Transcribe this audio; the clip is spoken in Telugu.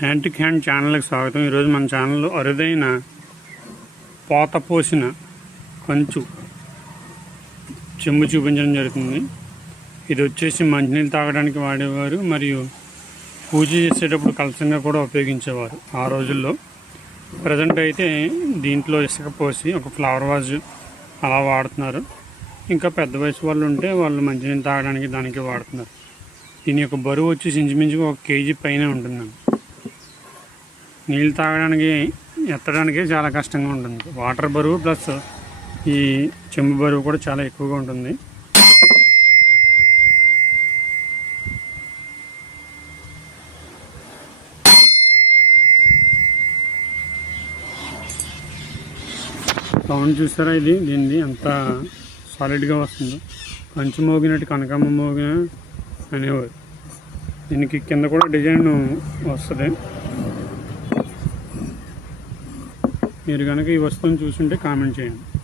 హ్యాండ్కి హ్యాండ్ ఛానల్కి స్వాగతం. ఈరోజు మన ఛానల్లో అరుదైన పోత పోసిన కంచు చెంబు చూపించడం జరుగుతుంది. ఇది వచ్చేసి మంచినీళ్ళు తాగడానికి వాడేవారు మరియు పూజ చేసేటప్పుడు కలసంగా కూడా ఉపయోగించేవారు ఆ రోజుల్లో. ప్రజెంట్ అయితే దీంట్లో ఇసుక పోసి ఒక ఫ్లవర్ వాజ్ అలా వాడుతున్నారు. ఇంకా పెద్ద వయసు వాళ్ళు ఉంటే వాళ్ళు మంచినీళ్ళు తాగడానికి దానికి వాడుతున్నారు. దీని యొక్క బరువు వచ్చేసి ఇంచుమించుగా ఒక కేజీ పైన ఉంటుందండి. నీళ్ళు తాగడానికి ఎత్తడానికి చాలా కష్టంగా ఉంటుంది. వాటర్ బరువు ప్లస్ ఈ చెంబు బరువు కూడా చాలా ఎక్కువగా ఉంటుంది. సౌండ్ చూసారా ఇది? దీన్ని ఎంత సాలిడ్గా వస్తుందో. కంచు మోగినట్టు కనకమ్మ మోగిన అనేవారు. దీనికి కింద కూడా డిజైన్ వస్తుంది. మీరు కనుక ఈ వస్తువుని చూసుంటే కామెంట్ చేయండి.